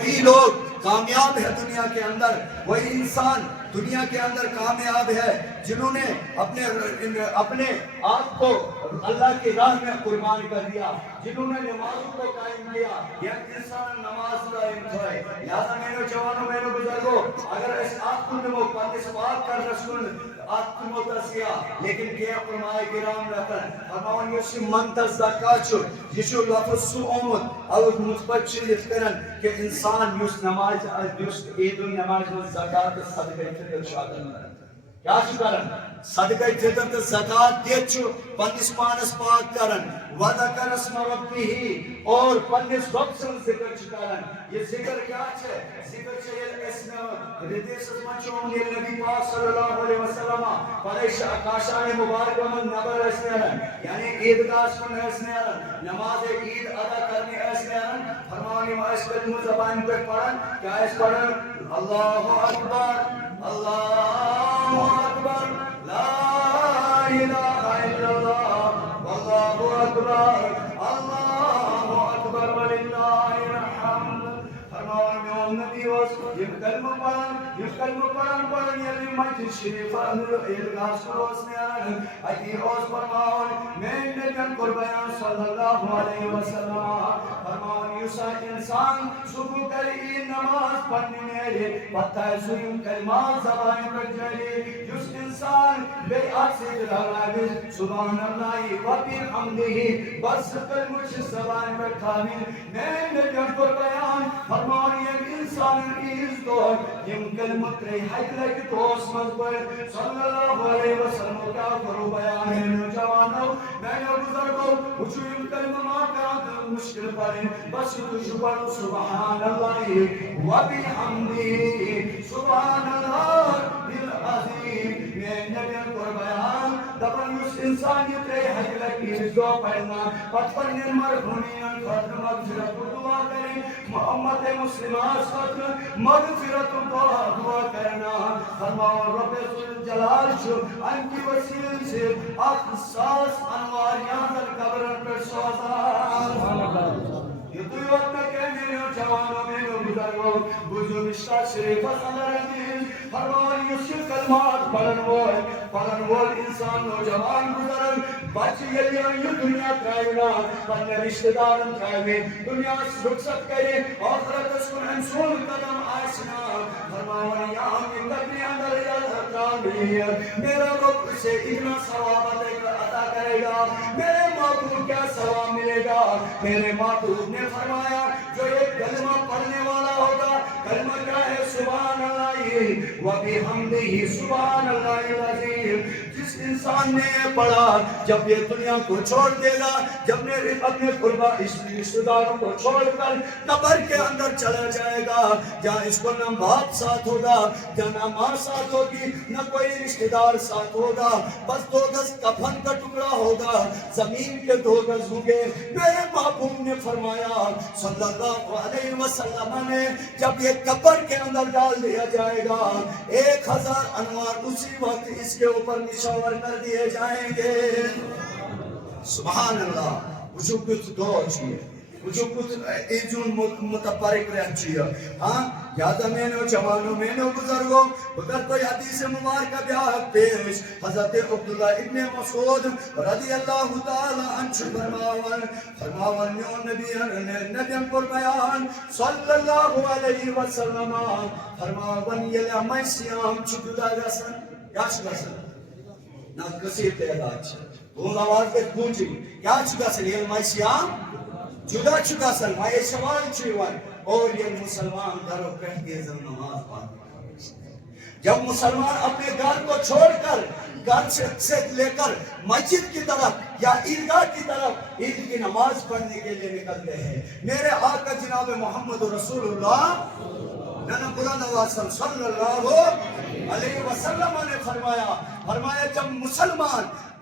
وہی لوگ کامیاب ہے دنیا کے اندر، وہی انسان دنیا کے اندر کامیاب ہے جنہوں نے اپنے آپ کو اللہ کی راہ میں قربان کر دیا، جنہوں نے نمازوں کو قائم کیا۔ یہ انسان نماز قائم تھے لہذا میرے جوانوں میرے بزرگوں، اگر اس آپ کو پندس پاک کر رسول آپ کو تصیہ لیکن کیا فرمائے گرام رکھن فرماؤں یہ منتظ زکاة یہ لفظ سو آمد اور مثبت چیز کرن کہ انسان یس نماز یس عید نماز میں زکاة صدقہ فطر شامل کرن کیا چھو کرن صدقہ فطر تو زکاة دیت چھو پندس پانس پاک کرن وذکر اسم ربہ اور پندس رب سے ذکر چھو کرن۔ یہ ذکر کیا چھے؟ ذکر چھے یہ اسم ردیس مچون یہ نبی پاک صلی اللہ علیہ وسلم پریش کاشان مبارک من نبر اسمیرن یعنی عیدگاہ سن اسمیرن نماز عید ادا کرنے اسمیرن فرمانی ما اس کلمہ زبان پر پڑھن کیا اس پڑھن اللہ اکبر اللہ اکبر لا الہ الا اللہ واللہ اکبر اللہ اکبر وللہ الحمد۔ فرمانی میں نبی یہ کلمہ پڑھن یعنی مسجد شریف عیدگاہ سروس میں آن اتی اوز فرماؤن میں نبیان قربیان صلی اللہ علیہ وسلم فرماؤن یسا انسان صبح کری نماز پڑھنے میرے پتہ سویم کلمات زبان پر جلی یس انسان بے آسی دلاغیز سبحان اللہ و بحمدہ بس کلمش زبان پر کامل میں نبیان قربیان فرماؤن یہ انسان عیز دور یم کلمت رہی حج لگی دوست مذبر صلی اللہ علیہ وسلم کیا کرو بیان ہے نوجوانوں میں نے بزرگوں اچھو یم کلمہ ماں کرا مشکل پڑھیں بس تجھ پڑھو سبحان اللہ و بحمدہ سبحان اللہ بالعظیم میں نبی کو بیان دبن اس انسانیت رہی حج لگی دو پڑھنا پتفر نرمر بھونین خطر مغفرت دعا کریں محمد مسلمات خطر مغفرت دعا کرنا فرماؤ رب جلال شو ان کی وسیل سے اخصاص انوار یہاں قبر پر سوزان یہ دوی وقت میں کہ میرے جوانوں میرے بزرگوں بزرگ اشتاق شریف صدر عزیز فرماؤ یسیل کلمات پڑھن وول انسان نوجوان بزرگ بچ گئی یہ دنیا ترائینا پنہ رشتہ دارن ترائیوے دنیا رخصت کرے آخرت اس کو انسول قدم آسنا فرماؤں یا ہم قبری اندر میرا رب سے اتنا ثواب عطا کرے گا میرے محبوب کیا ثواب ملے گا میرے محبوب نے فرمایا جو یہ کلمہ پڑھنے والا ہوگا کلمہ کیا ہے سبحان اللہ و بحمدہ سبحان اللہ العظیم جس انسان نے یہ پڑھا جب یہ دنیا کو چھوڑ دے گا جب نے اپنے قربہ رشتہ داروں کو چھوڑ کر قبر کے اندر چلا جائے گا جہاں اس کو نہ باپ ساتھ ہوگا جہاں نہ ماں ساتھ ہوگی نہ کوئی رشتہ دار ساتھ ہوگا بس 2 گز کفن کا ٹکڑا ہوگا زمین کے 2 گز ہوں گے میرے محبوب نے فرمایا صلی اللہ علیہ وسلم نے جب یہ قبر کے اندر ڈال دیا جائے گا 1000 انوار اسی وقت اس کے اوپر نشاور کر دیے جائیں گے سبحان اللہ وجو کچھ دو چیئے وجو کچھ ایجون متبارک رہ چیئے ہاں یادہ میں نے جوانوں میں نے بزرگوں بکر کوئی حدیث مبارکہ بیاہ پیش حضرت عبداللہ ابن مسعود رضی اللہ تعالی عنہ فرماون نبی پر بیان صلی اللہ علیہ وسلم فرماون یہ لہمائی سیام چھکتا گسن کیا چھکتا گسن نا کسی تعداد چھے دون آواز کے گونجی کیا چھکتا سن یہ لہمائی سیام جدا چھکتا سن مائے سوال چھوان اور یہ مسلمان گھروں پہنگی ازم نماز پڑھتے جب مسلمان اپنے گھر کو چھوڑ کر گھر سے لے کر مسجد کی طرف یا عیدگاہ کی طرف عید کی نماز پڑھنے کے لیے نکلتے ہیں میرے آقا جناب محمد رسول اللہ نانا قرآن واسم صلی اللہ علیہ وسلم نے فرمایا جب مسلمان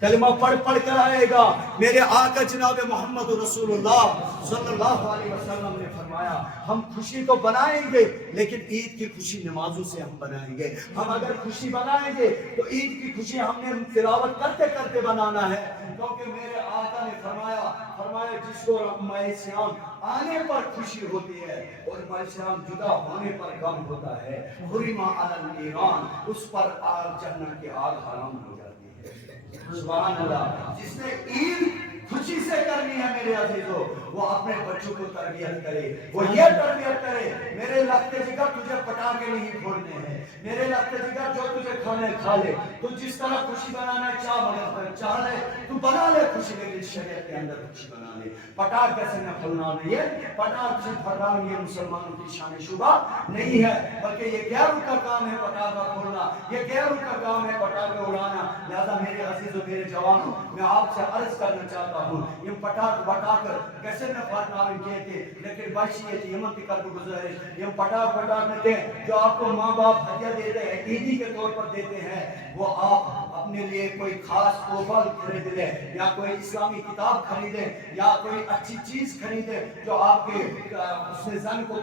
کلمہ پڑھ کر آئے گا. میرے آقا جناب محمد رسول اللہ صلی اللہ علیہ وسلم نے فرمایا ہم خوشی تو بنائیں گے لیکن عید کی خوشی نمازوں سے ہم بنائیں گے. ہم اگر خوشی بنائیں گے تو عید کی خوشی ہم نے تلاوت کرتے کرتے بنانا ہے. کیونکہ میرے آقا نے فرمایا جس کو ماہ سیام آنے پر خوشی ہوتی ہے اور ماہ سیام جدا ہونے پر غم ہوتا ہے. حرم علی النیران، اس پر آگ جہنم کی آگ حرام ہو جاتی ہے. سبحان اللہ. جس نے عید خوشی سے کرنی ہے میرے عزیزو، وہ اپنے بچوں کو تربیت کرے. وہ یہ تربیت کرے میرے لگتے جگر تجھے پٹاخے نہیں پھوڑنے ہیں، میرے لگتے جگر جو تجھے کھانے کھا لے. تو جس طرح خوشی بنانا چاہ لے تو بنا لے خوشی، لیکن شریعت کے اندر خوشی بنا لے. پٹاخے سے نہ پھولنا نہیں ہے، پٹاخے سے پھڑنا یہ مسلمانوں کی شان شعبہ نہیں ہے، بلکہ یہ غیروں کا کام ہے پٹاخہ پھوڑنا، یہ غیروں کا کام ہے پٹاخے اڑانا. لہذا میرے عزیزو میرے جوانوں، میں آپ سے عرض کرنا چاہتا ہوں یہ پٹاخ کیسے نہ پھاڑنا کہتے لیکن بچی ہے یہ منتی کر گزارش یہ پٹاخ نہ جو آپ کو ماں باپ ہدیہ دیتے ہیں عیدی کے طور پر دیتے ہیں، وہ آپ اپنے لیے کوئی خاص تحفہ خرید لیں یا کوئی اسلامی کتاب خریدیں یا کوئی اچھی چیز خریدیں جو آپ کے اس نے زن کو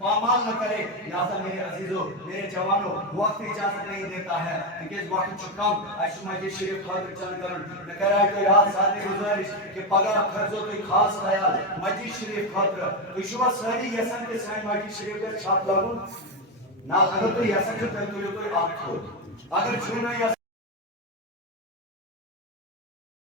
پامال نہ کرے. لہذا میرے عزیزو میرے جوانوں، وقت اجازت نہیں دیتا ہے لیکن وقت چکم ایسے مجھے شریف خاطر چند کرن میں کہہ رہا ہے کہ رات ساتھ گزارش کہ پگہ خرچو تو خاص خیال مسجد شریف خاطر تو شبہ ساری یسن کے سائن مسجد شریف کے چھاپ لاگوں نہ اگر تو یسن جو تنتو یہ تو آپ کھو اگر چھونا یسن